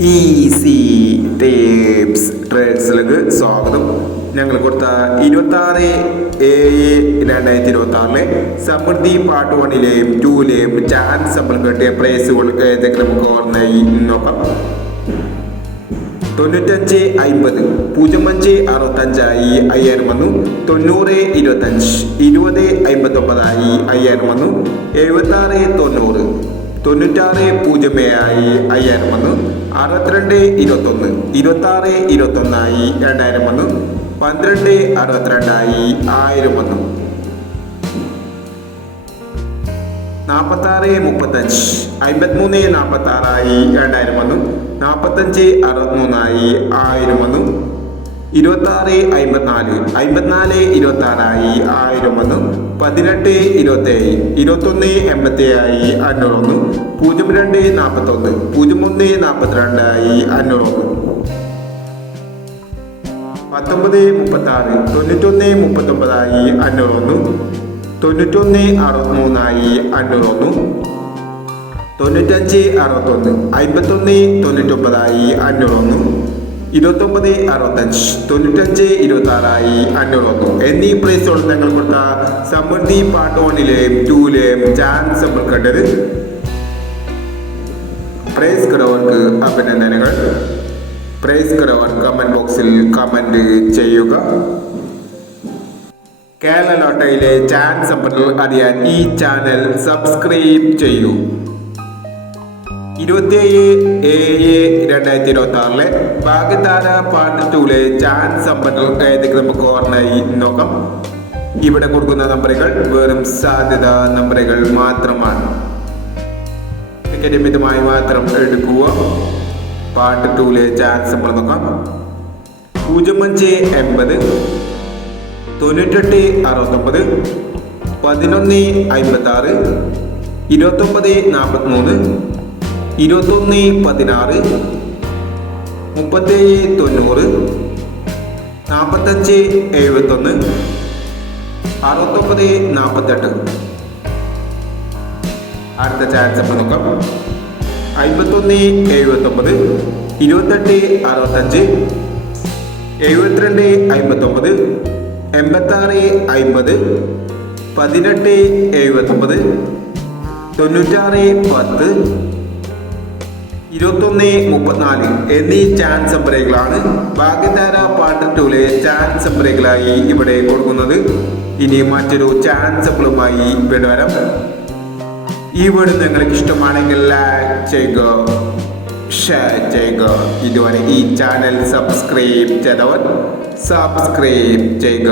Easy tips ട്രേഡ്സിലേക്ക് സ്വാഗതം. ഞങ്ങൾ കൊടുത്ത 26/7/2026 സമൃദ്ധി പാർട്ട് 1ലെയും 2ലെയും ചാൻസ് നമ്മൾ കിട്ടിയ പ്രൈസുകൾ ഏതൊക്കെ നമുക്ക് ഓർമ്മയായി നോക്കാം. 95.50 05.65 5000 വന്നു. 90.25 20.59 5000 വന്നു. 76.90 96.07 5000 വന്നു. 62.21 26.21 2000 വന്നു. 12.62 1000 വന്നു. 46.35 53.46 2000 വന്നു. 45.63 1000 വന്നു. 26.54 54.26 1000 വന്നു. 18.27 21.87 500 വന്നു. 02.41 01.42 500 വന്നു. 19.36 91.39 500 വന്നു. 91.63 500 വന്നു. 95.61 51.99 500 വന്നു. 29.65 95.26 500 വന്നു. എന്നീ പ്രൈസുകൾ ഞങ്ങൾ കൊടുത്ത സമൃദ്ധി പാർട്ട് 1ലെയും 2ലെയും ചാൻസ് നമ്മൾ കണ്ടത്. പ്രൈസ് കിടവർക്ക് അഭിനന്ദനങ്ങൾ. പ്രൈസ് കിടവർ കമന്റ് ബോക്സിൽ കമന്റ് ചെയ്യുക. കേരള ലോട്ടറിയിലെ ചാൻസ് നമ്പറുകൾ അറിയാൻ ഈ ചാനൽ സബ്സ്ക്രൈബ് ചെയ്യൂ. 27/7/2026 ഭാഗ്യതാര പാർട്ട് 2ലെ ചാൻസ് നമ്പറുകൾ ഏതൊക്കെ നമുക്ക് ഓർമ്മയായി നോക്കാം. ഇവിടെ കൊടുക്കുന്ന നമ്പറുകൾ വെറും സാധ്യത നമ്പറുകൾ മാത്രമാണ്. ടിക്കറ്റ് മിതമായി മാത്രം എടുക്കുക. പാർട്ട് 2ലെ ചാൻസ് നമ്പർ നോക്കാം. 05.80 98.69 11.56 29.43 21.16 37.90 45.71 69.48. അടുത്ത ചാൻസ് നമ്പർ നോക്കാം. 51.79 28.65 72.59 86.50 18.79 96.10 21.34 എന്നീ ചാൻസ് നമ്പറുകളാണ് ഭാഗ്യധാര പാർട്ട് 2ലെ ചാൻസ് നമ്പറുകളായി ഇവിടെ കൊടുക്കുന്നത്. ഇനി മറ്റൊരു ചാൻസ് നമ്പറുമായി വരാം. ഈ വീഡിയോ നിങ്ങൾക്ക് ഇഷ്ടമാണെങ്കിൽ ലൈക്ക് ചെയ്യുക, ഷെയർ ചെയ്യുക. ഇതുവരെ ഈ ചാനൽ സബ്സ്ക്രൈബ് ചെയ്തവർ സബ്സ്ക്രൈബ് ചെയ്യുക.